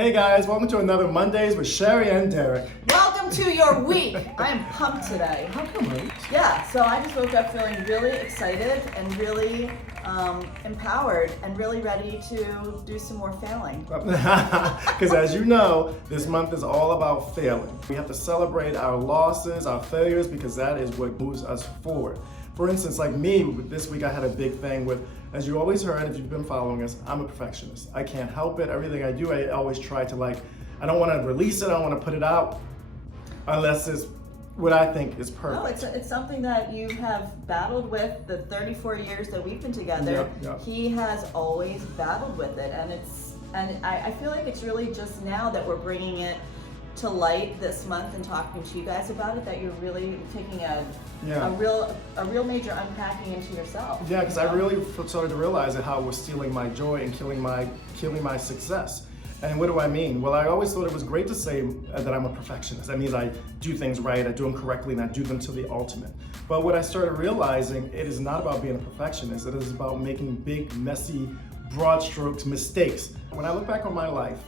Hey guys, welcome to another Mondays with Sheri and Derek. Welcome to your week. I am pumped today. How come, right? Yeah, so I just woke up feeling really excited and really empowered and really ready to do some more failing. Because as you know, this month is all about failing. We have to celebrate our losses, our failures, because that is what moves us forward. For instance, like me, this week I had a big thing with, as you always heard, if you've been following us, I'm a perfectionist. I can't help it. Everything I do, I always try to I don't want to release it, I don't want to put it out unless it's what I think is perfect. No, it's something that you have battled with the 34 years that we've been together. Yep. He has always battled with it, and I feel like it's really just now that we're bringing it to light this month and talking to you guys about it, that you're really taking a real major unpacking into yourself. Yeah, because I really started to realize how it was stealing my joy and killing my success. And what do I mean? Well, I always thought it was great to say that I'm a perfectionist. That means I do things right, I do them correctly, and I do them to the ultimate. But what I started realizing, it is not about being a perfectionist. It is about making big, messy, broad strokes mistakes. When I look back on my life,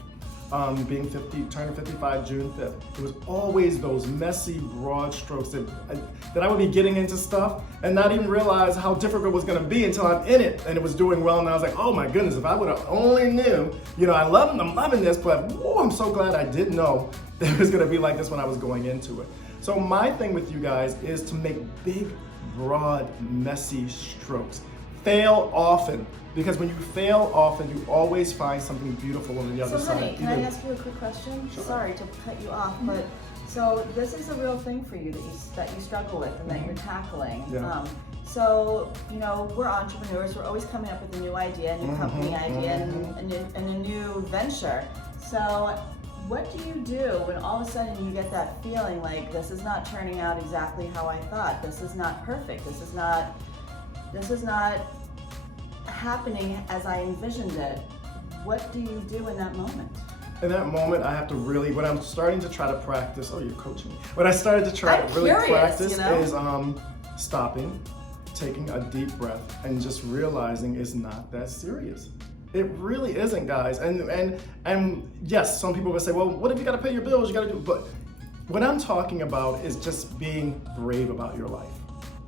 being 50, turning 55 June 5th, it was always those messy, broad strokes that I would be getting into stuff and not even realize how difficult it was gonna be until I'm in it and it was doing well, and I was like, oh my goodness, if I would have only knew, I'm loving this, but I'm so glad I didn't know that it was gonna be like this when I was going into it. So my thing with you guys is to make big, broad, messy strokes. Fail often, because when you fail often, you always find something beautiful on the other side. So honey, can I ask you a quick question? Sure. Sorry to cut you off, but so this is a real thing for you that you struggle with and that you're tackling. Yeah. So, we're entrepreneurs, we're always coming up with a new idea, a new company idea, and a new venture. So what do you do when all of a sudden you get that feeling like this is not turning out exactly how I thought, this is not perfect, this is not happening as I envisioned it? What do you do in that moment? In that moment, I have to really, when I'm starting to try to practice, oh, you're coaching me. What I started to try to really practice is stopping, taking a deep breath, and just realizing it's not that serious. It really isn't, guys. And yes, some people would say, well, what if you gotta pay your bills, you gotta do, but what I'm talking about is just being brave about your life.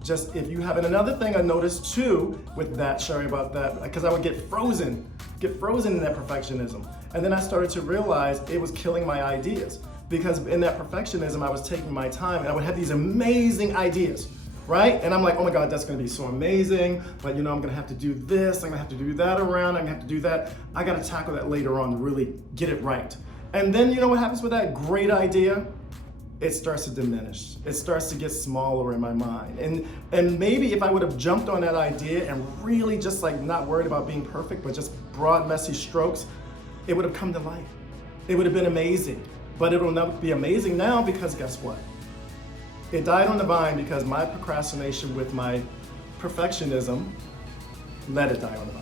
Just if you have, and another thing I noticed too with that, Sheri, about that, because I would get frozen in that perfectionism. And then I started to realize it was killing my ideas, because in that perfectionism, I was taking my time and I would have these amazing ideas, right? And I'm like, oh my God, that's gonna be so amazing, but I'm gonna have to do this, I'm gonna have to do that around, I'm gonna have to do that. I gotta tackle that later on to really get it right. And then you know what happens with that great idea? It starts to diminish. It starts to get smaller in my mind. And maybe if I would have jumped on that idea and really just not worried about being perfect, but just broad, messy strokes, it would have come to life. It would have been amazing. But it will not be amazing now, because guess what? It died on the vine because my procrastination with my perfectionism let it die on the vine.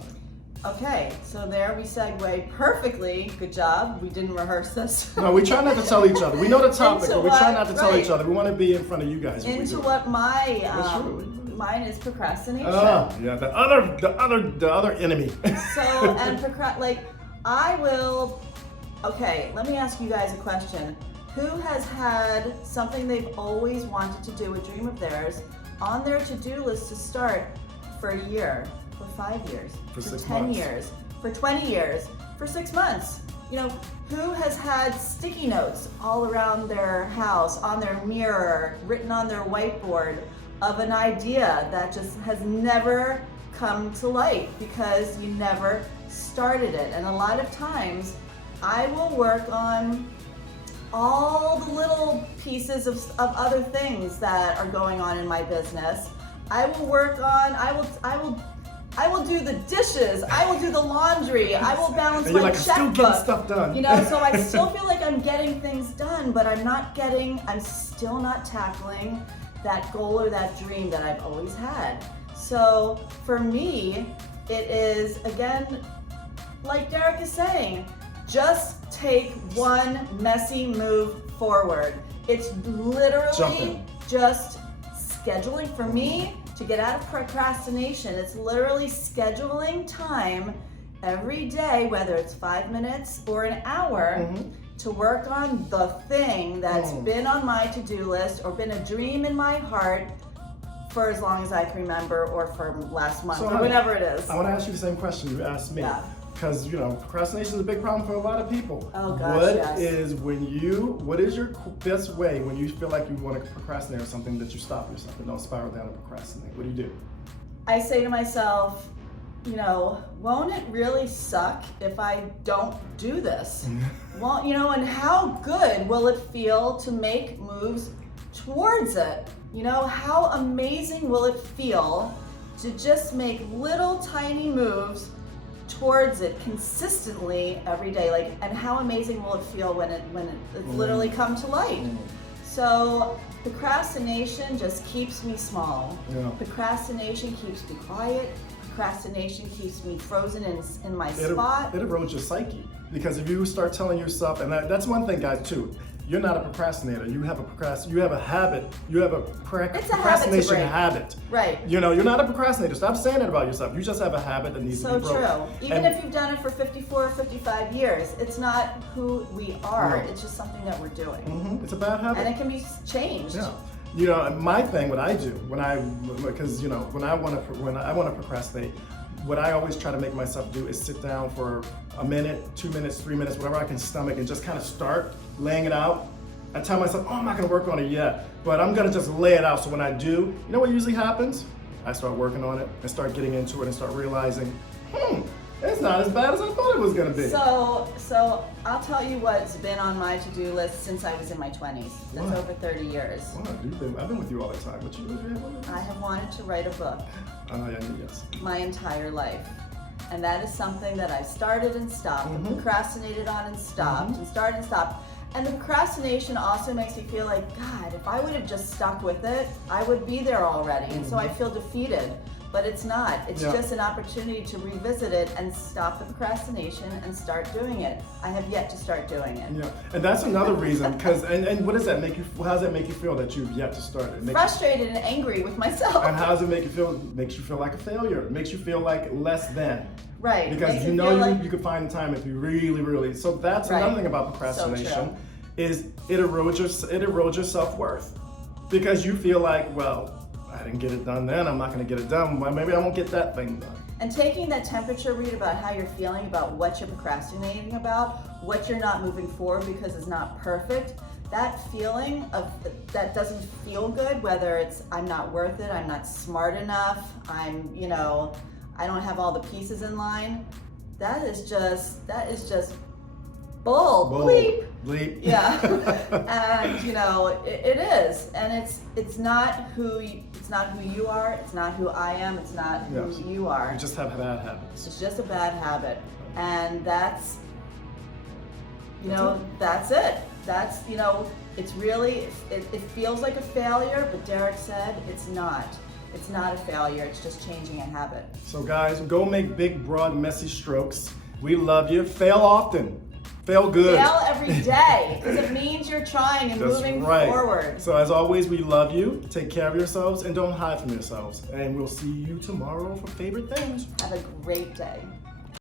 Okay, so there we segue perfectly. Good job. We didn't rehearse this. No, we try not to tell each other. We know the topic, but we try not to tell each other. We want to be in front of you guys. Into what mine is procrastination. Yeah, the other enemy. So, I will. Okay, let me ask you guys a question. Who has had something they've always wanted to do, a dream of theirs, on their to-do list to start for a year? For 5 years, for 10 years, for 20 years, for 6 months. Who has had sticky notes all around their house, on their mirror, written on their whiteboard, of an idea that just has never come to light because you never started it? And a lot of times I will work on all the little pieces of other things that are going on in my business. I will do the dishes, I will do the laundry, I will balance my checkbook. Still getting stuff done. So I still feel like I'm getting things done, but I'm still not tackling that goal or that dream that I've always had. So for me, it is, again, like Derek is saying, just take one messy move forward. It's literally just scheduling. For me, to get out of procrastination, it's literally scheduling time every day, whether it's 5 minutes or an hour, to work on the thing that's been on my to-do list or been a dream in my heart for as long as I can remember, or for last month, or whatever it is. I want to ask you the same question you asked me. Because, procrastination is a big problem for a lot of people. Oh gosh, what is your best way when you feel like you want to procrastinate or something, that you stop yourself and don't spiral down and procrastinate? What do you do? I say to myself, won't it really suck if I don't do this? Well, and how good will it feel to make moves towards it? How amazing will it feel to just make little tiny moves towards it consistently every day? And how amazing will it feel when it literally come to light? So procrastination just keeps me small. Procrastination keeps me quiet. Procrastination keeps me frozen in my spot. It erodes your psyche, because if you start telling yourself, and that's one thing, guys, too. You're not a procrastinator. You have a habit. You have a procrastination habit. Right. You're not a procrastinator. Stop saying it about yourself. You just have a habit that needs to be broken. So true. Even if you've done it for 54 or 55 years, it's not who we are. It's just something that we're doing. It's a bad habit. And it can be changed. My thing, what I do when I want to procrastinate, what I always try to make myself do is sit down for a minute, 2 minutes, 3 minutes, whatever I can stomach, and just kind of start laying it out. I tell myself, I'm not going to work on it yet, but I'm going to just lay it out. So when I do, you know what usually happens? I start working on it and start getting into it and start realizing, it's not as bad as I thought it was going to be. So I'll tell you what's been on my to-do list since I was in my 20s. That's over 30 years. I've been with you all the time. What you do? I have wanted to write a book. Yes. My entire life. And that is something that I started and stopped, and procrastinated on and stopped, and started and stopped. And the procrastination also makes me feel like, God, if I would have just stuck with it, I would be there already. And so I feel defeated. But it's not. It's just an opportunity to revisit it and stop the procrastination and start doing it. I have yet to start doing it. Yeah, and that's another reason. Because and what does that make you? How does that make you feel that you've yet to start it? Frustrated and angry with myself. And how does it make you feel? It makes you feel like a failure. It makes you feel like less than. Right. Because you could find the time if you really. So that's another thing about procrastination, is it erodes your self-worth, because you feel like, well, I didn't get it done then, I'm not going to get it done. Well, maybe I won't get that thing done. And taking that temperature read about how you're feeling about what you're procrastinating about, what you're not moving forward because it's not perfect, that feeling that doesn't feel good, whether it's I'm not worth it, I'm not smart enough, I don't have all the pieces in line, that is just bull. Bleep. Yeah. And it is, and it's not who you are. It's not who I am. It's not who you are. You just have bad habits. It's just a bad habit, and that's it. That's it's really it feels like a failure, but Derek said it's not. It's not a failure. It's just changing a habit. So guys, go make big, broad, messy strokes. We love you. Fail often. Fail good. Fail every day, because it means you're trying and moving forward. So as always, we love you. Take care of yourselves and don't hide from yourselves. And we'll see you tomorrow for favorite things. Have a great day.